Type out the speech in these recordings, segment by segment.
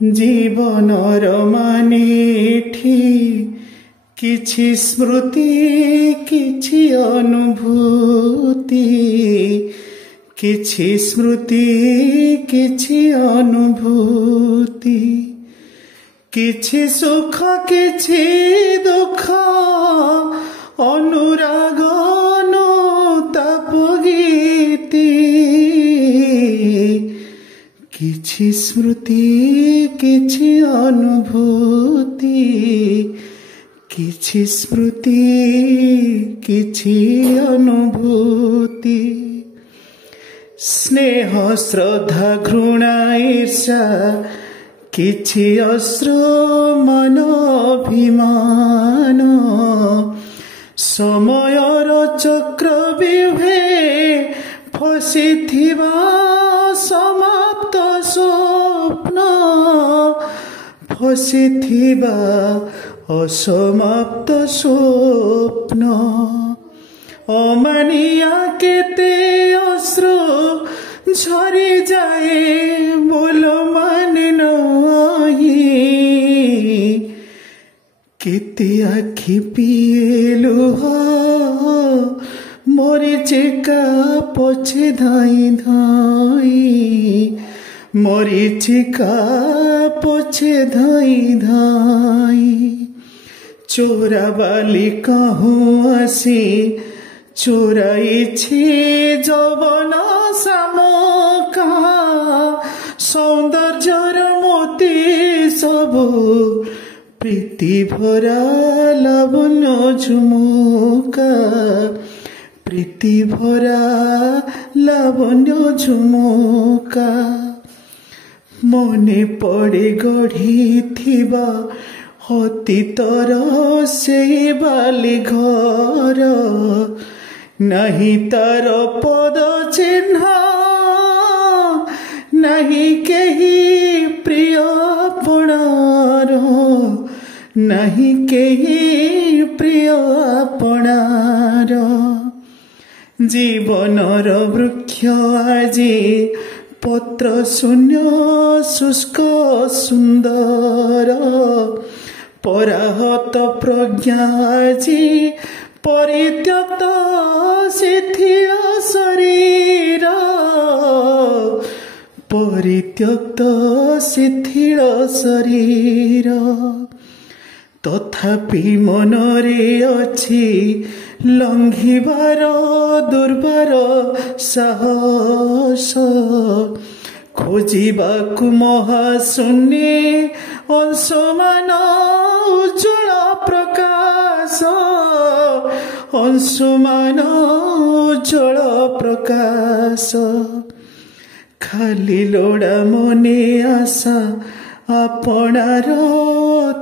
जीवनर माने एठी किछि स्मृति किछि अनुभूति किछि स्मृति किछि अनुभूति किछि सुख किछि दुख अनुराग अनुताप गीति किछि स्मृति किछि अनुभूति किछि स्मृति किछि अनुभूति स्नेह श्रद्धा घृणा ईर्षा किछि अश्रु मन अभिमान समयर चक्रव्यूहे फसिथिबा समाप्त स्वप्न फसिथिबा असमाप्त स्वप्न अमानिया केते अश्रु झरी जाए बोल माने नहीं केते आखि पिए लुह मरीचिका पछे धाई धाई मरीचिका पछे धाई धाई चोरा बाली कहूँ आसी चोराइछि जवन सामका सौंदर्यर मोती सबु प्रीति भरा लावण्य झुमुका प्रीति भरा लावण्य झुमुका मने पड़े गढ़ी थिबा अतीतर से बाली घर नहीं तार पद चिन्ह नहीं केही प्रिय अपनार नहीं केही प्रिय अपनार जीवनर वृक्ष आजी पत्र शून्य शुष्क सुंदर पराहत प्रज्ञा आजी परित्यक्त शिथिल शरीर परित्यक्त शिथिल शरीर तथापि मनरे अछि लंघिबार दुर्बार साहस खोजिबाकु महाशून्ये अंशमान उज्ज्वल प्रकाश अंशुमान उज्ज्वल प्रकाश खाली लोड़ा मने आशा आपणार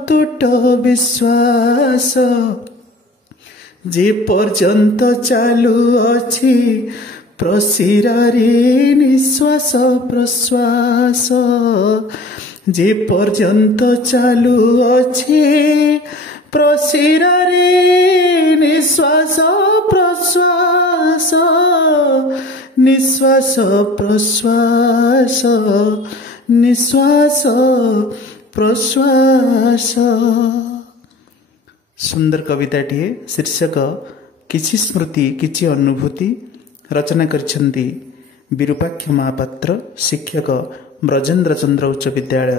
तुट विश्वास जे पर्यंत चालू अछि प्रशिरारे निश्वास प्रश्वास जे पर्यंत चालू अछि प्रशिरारे निश्वास प्रश्वास निश्वास प्रश्वास निश्वास प्रश्वास। सुंदर कविताटिए शीर्षक किछि स्मृति किछि अनुभूति रचना करिसेंती विरूपाक्ष महापात्र शिक्षक ब्रजेंद्र चंद्र उच्च विद्यालय।